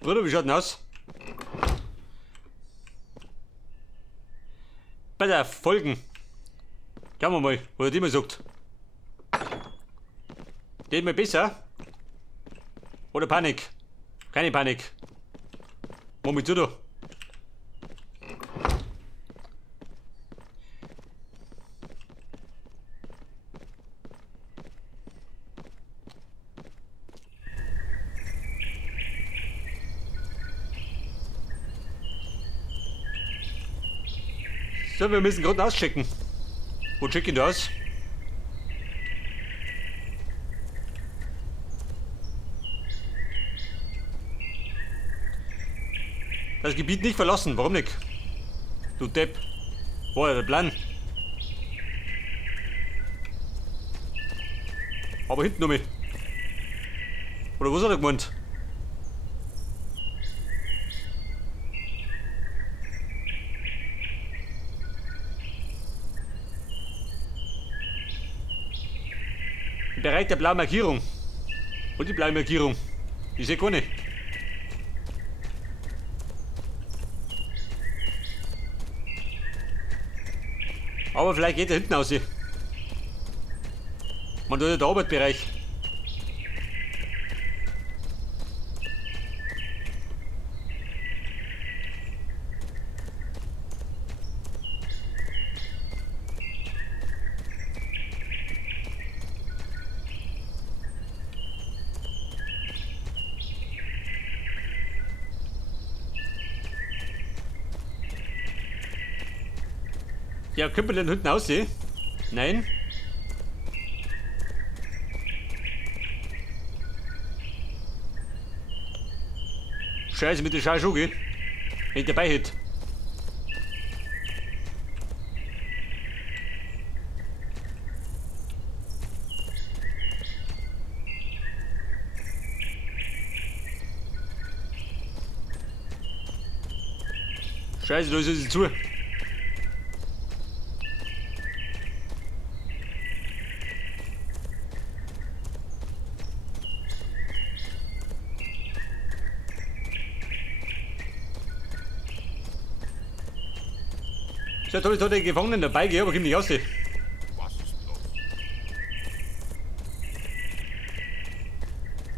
Bruder, wie schaut denn aus? Pass auf, folgen. Schauen wir mal, was er immer sagt. Geht mir besser? Oder Panik? Keine Panik. Mach mich zu da. So, wir müssen gerade auschecken. Wo checken du aus? Das Gebiet nicht verlassen, warum nicht? Du Depp. War ja der Plan. Aber hinten noch mit. Oder was hat er gemeint? Im Bereich der blauen Markierung. Und die blaue Markierung. Ich sehe keine. Aber vielleicht geht er hinten aus. Man tut der Arbeitsbereich. Ja, können wir denn hinten aussehen? Nein? Scheiße mit der Scheißschuhe. Wenn ich dabei hätte. Scheiße, da ist es zu. So, da ist der Gefangenen dabei, gell, aber komm nicht raus. Was ist los?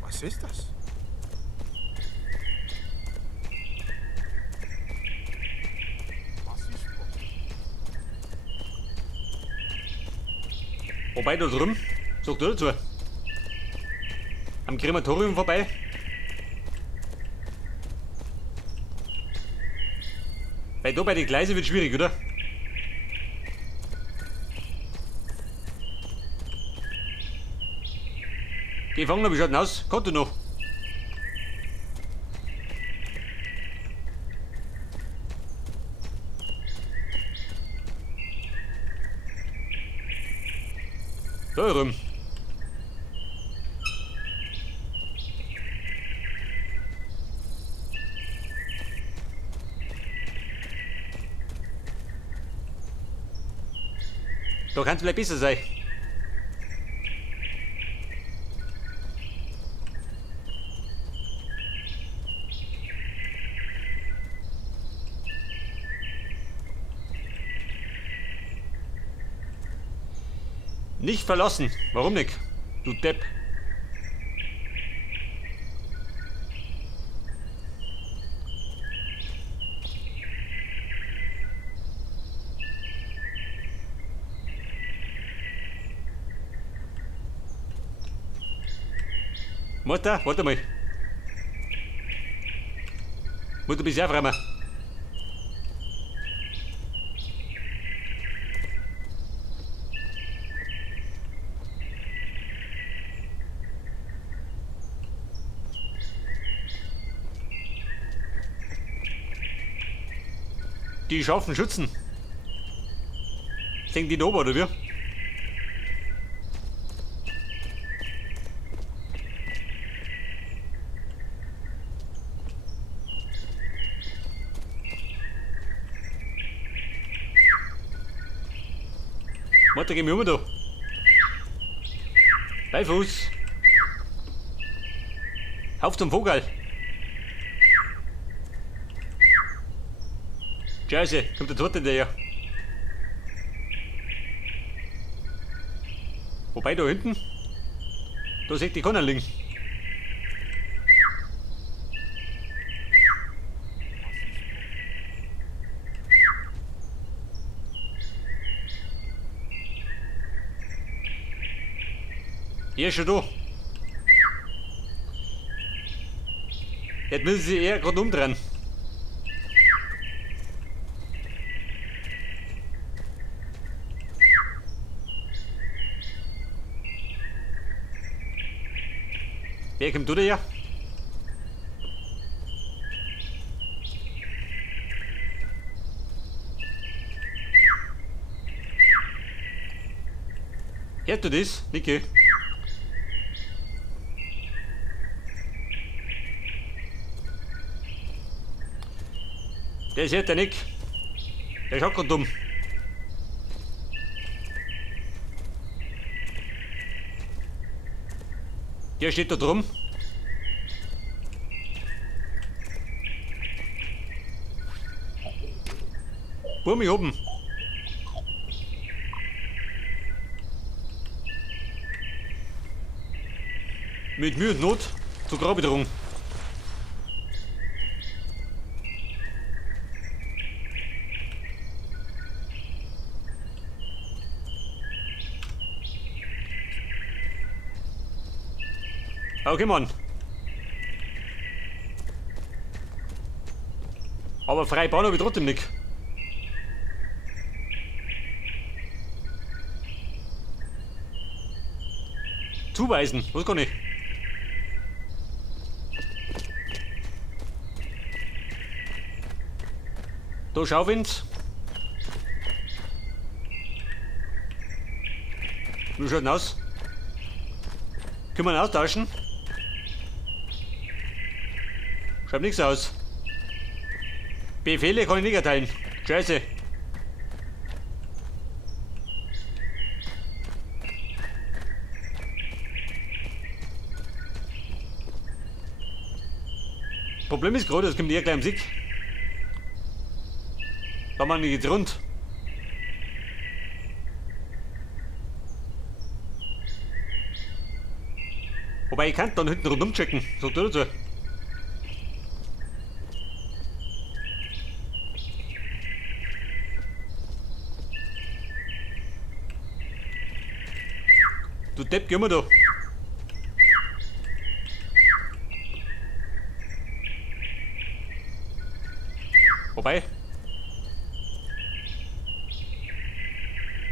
Was ist das? Was ist los? Wobei da drüben, sag du dazu. Am Krematorium vorbei. Weil da bei den Gleisen wird schwierig, oder? Gefangener, wie schaut denn aus? Kannst du noch? Da herum. Da kann es vielleicht besser sein. Nicht verlassen. Warum nicht? Du Depp. Mutter, warte mal. Mutter, bist du auch fremd? Die scharfen Schützen. Denken die da oben, oder wie? Mutter, geh mir um da. Bei Fuß. Auf zum Vogel. Scheiße, kommt der Tote daher. Wobei da hinten, da seht die keiner liegen. Er ist schon da. Jetzt müssen sie eher gerade umdrehen. Wer kommt da her? Hörst du das, Niki? Das hört der Nick. Der schaut grad dumm. Der steht da drum. Burmi oben. Mit Mühe und Not zur Graubedrohung. Okay, Mann. Aber frei bauen habe ich trotzdem nicht. Zuweisen, was kann ich? Da Schauwind. Wie schaut denn aus? Können wir ihn austauschen? Schaut nichts aus. Befehle kann ich nicht erteilen. Scheiße. Problem ist gerade, es kommt eher gleich Musik. Da machen wir jetzt rund. Wobei ich kann dann hinten rundum checken. Sagt er dazu. Du Depp, geh mal da. Wobei.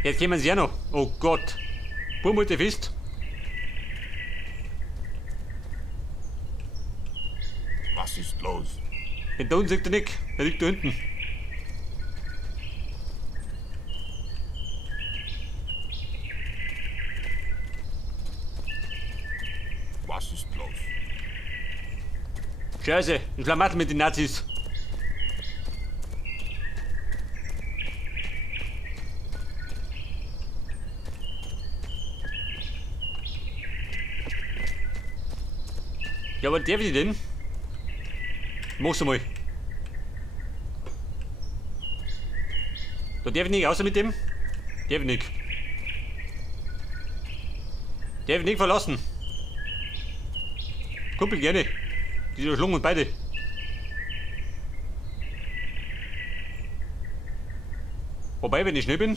Jetzt kommen sie ja noch. Oh Gott. Pummelte fest. Was ist los? Den da unten sieht der Nick. Der liegt da hinten. Was ist los? Scheiße, ein Schlamassel mit den Nazis. Ja, aber darf ich denn? Mach's mal. Da darf ich nicht außer mit dem? Darf ich nicht. Darf ich nicht verlassen. Kumpel gerne. Die schlungen beide. Wobei, wenn ich schnell bin.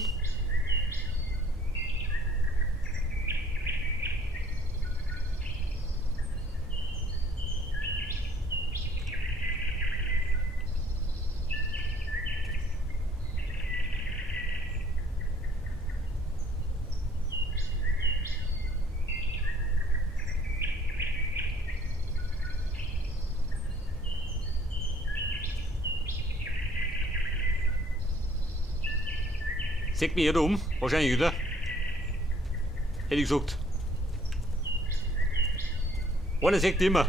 Seht mich hier da um? Wahrscheinlich wieder. Hätte ich gesagt. Einer sagt immer.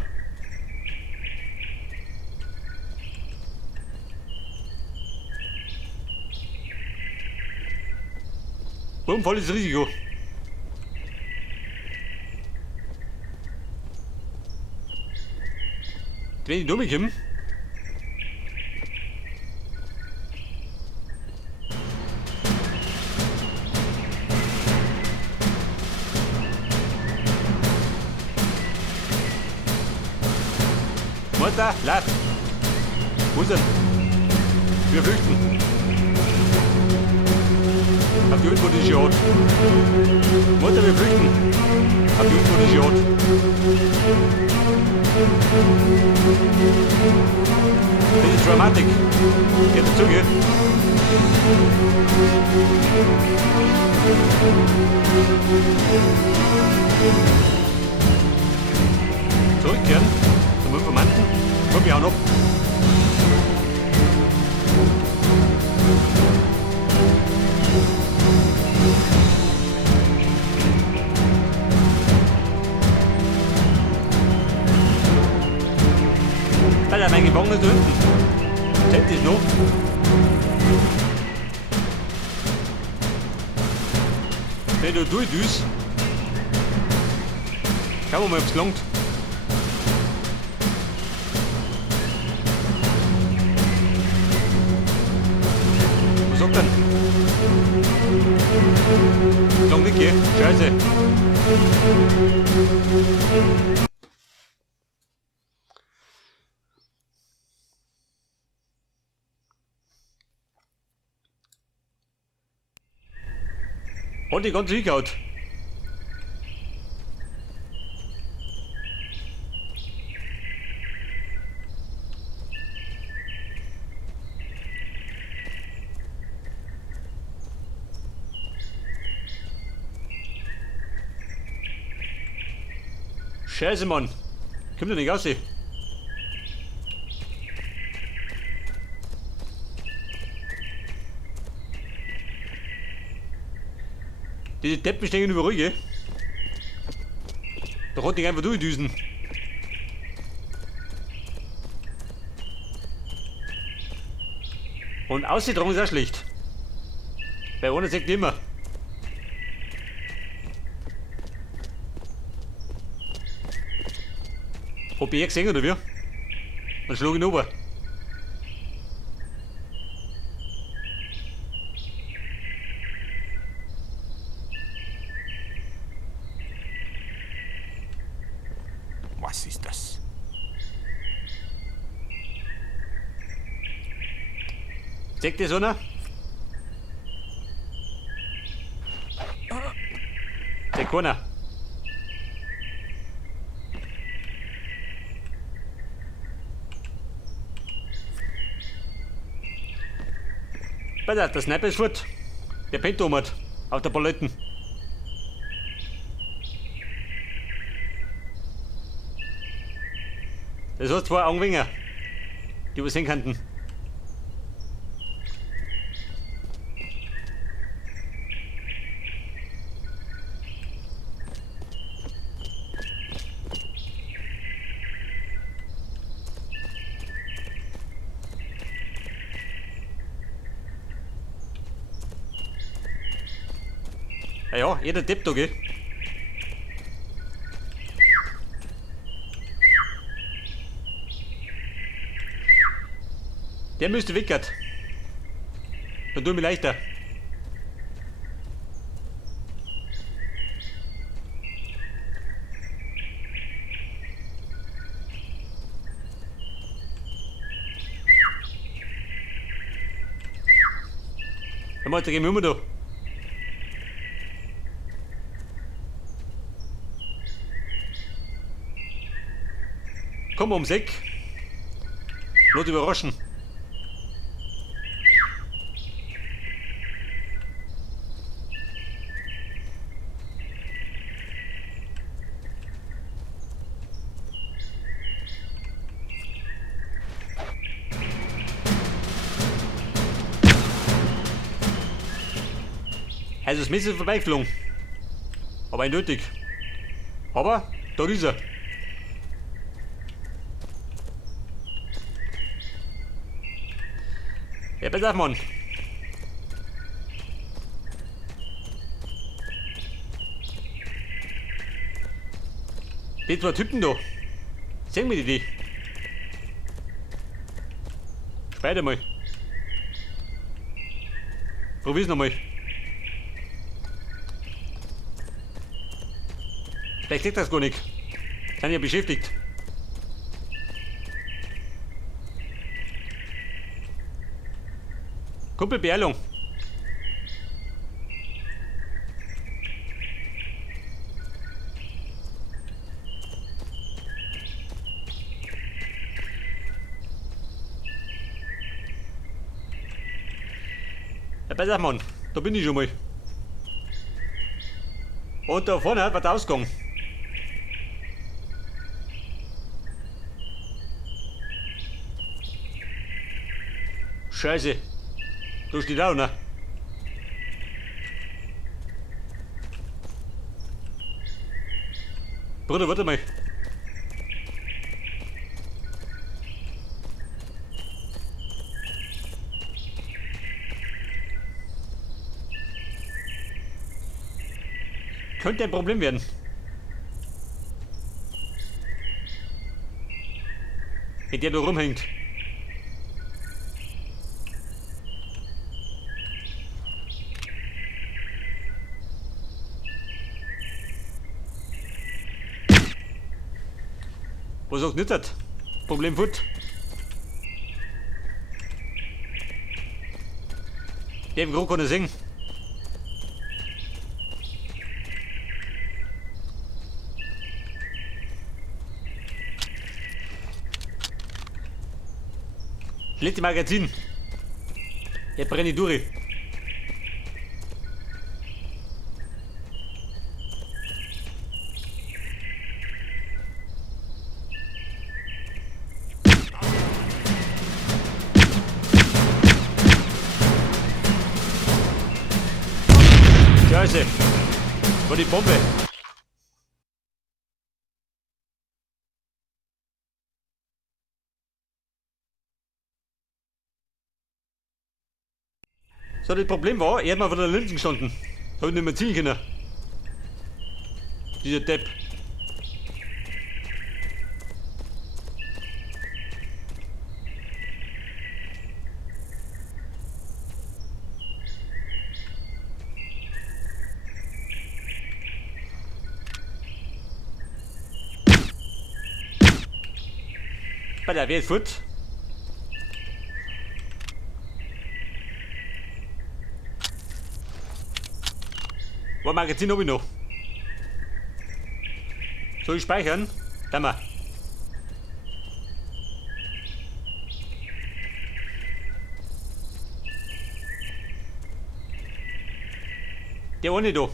Warum volles Risiko? Wenn ich dumm komme. Mutter, lauf! Wo ist er? Wir flüchten! Auf die unpolitische Art! Mutter, wir flüchten! Auf die unpolitische Art! Das ist Dramatik! Geht dazu, gell? Zurückkehren zum Informanten. Komm, wir hauen ab. Alter, mein Gefangener da hinten. Zählt das noch? Wenn du durchdüst, schauen wir mal, ob es gelangt. Was sagt er? Lang nicht, gell? Scheiße. Hat die ganze hingehauen. Scheiße, Mann. Kommt doch nicht raus. Diese Deppen stehen überall, gell? Da kann ich einfach durchdüsen. Und ausgetragen ist auch schlecht. Bei einer sagt immer. Hab ich gesehen, oder wie? Dann schlug ich ihn runter. Was ist das? Zeig das einer? Zeig keiner. Bitte, der Sniper ist fort. Der pennt oben auf der Paletten. Das hat zwei Augenwinger, die wir sehen könnten. Ja, jeder Depp da, gell? Der müsste weg. Dann tu mir leichter. Dann mal, da gehen wir um da. Komm ums Eck. Lass dich überraschen. Also das Messer ist vorbeigeflogen. Aber eindeutig. Aber da ist er. Ja, pass auf, Mann. Die zwei Typen da. Sehen wir die? Später mal. Probier's nochmal. Vielleicht liegt das gar nicht. Sind ja beschäftigt. Kumpel, Beeilung. Ja, besser, Mann. Da bin ich schon mal. Und da vorne hat was ausgegangen. Scheiße. Da steht auch noch. Bruder, warte mal. Könnte ein Problem werden. Wenn der da rumhängt. Was auch nicht hat. Problem fut. Der im Grund kann er singen. Letzte Magazin. Jetzt brenne ich durch. Scheiße. War die Bombe. So, das Problem war, er hat mal vor der Linsen gestanden. Hab ich nicht mehr ziehen können. Dieser Depp. Bei der Welt fort. War Magazin hab ich noch. Soll ich speichern? Da mal. Der eine da.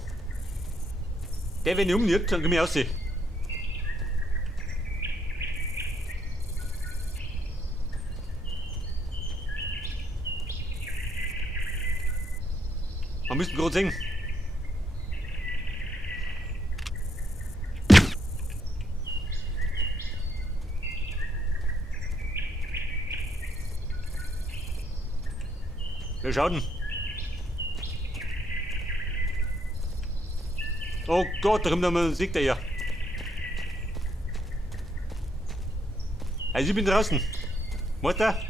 Der, wenn ich umniert, dann komm ich raus. Man müsste gerade sehen. Wer schaut denn? Oh Gott, da kommt noch mal Musik daher. Also ich bin draußen. Mutter?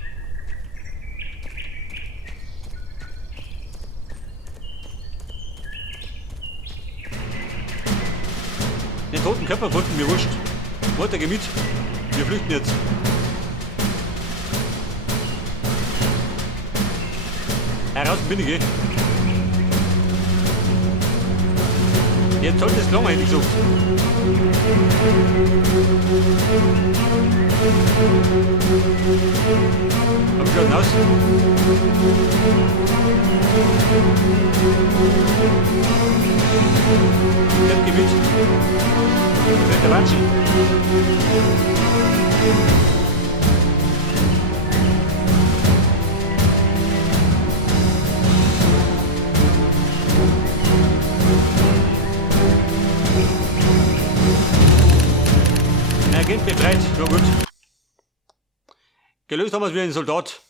Den toten Körper wollten mir wurscht. Mutter, geh mit. Wir flüchten jetzt. Heraus bin ich, geh. Jetzt sollte es lange, hätte ich gesagt. Komm schon raus. Dann geh mit. Wird der Watschen. Agent befreit, nur gut. Gelöst haben wir es wie ein Soldat.